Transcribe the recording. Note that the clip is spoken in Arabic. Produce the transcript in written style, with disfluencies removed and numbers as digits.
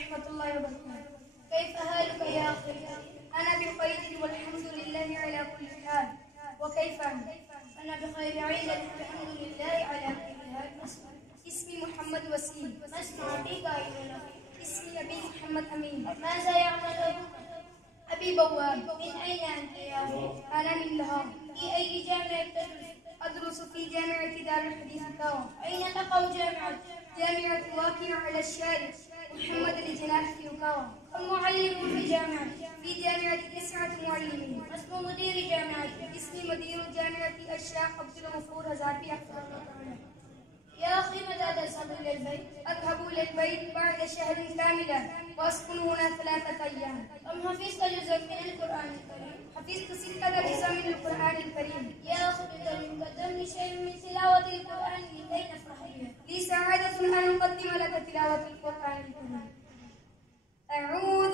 ورحمة الله وبركاته. كيف حالك يا أخي؟ أنا بخير والحمد لله على كل حال. وكيف أنت؟ أنا بخير أيضا والحمد لله على كل حال. اسمي محمد وسيم. ما اسم أبيك أيضا؟ اسمي أبي محمد أمين. ماذا يعمل أبوك؟ أبي بواب. من أين أنت يا أبي؟ أنا من لهام. في أي جامعة تدرس؟ أدرس في جامعة دار الحديث كاوة. أين تقع جامعة؟ جامعة واقع على الشارع محمد الجناح في كاوة. كم معلم في جامعة؟ في جامعة 9 معلمين. ما اسم مدير جامعة؟ اسمي مدير جامعة الشيخ عبد الغفور هزاربي حفظه الله تعالى. يا أخي متى تذهب إلى البيت؟ أذهب إلى البيت بعد شهر كاملا وأسكن هنا 3 أيام. كم حفظت جزءا من القرآن الكريم؟ حفظت 6 أجزاء من القرآن الكريم. يا أخي قدم لي شيء من تلاوة القرآن لكي نفرح بها. لي سعادة أن أقدم لك تلاوة القرآن الكريم. أعوذ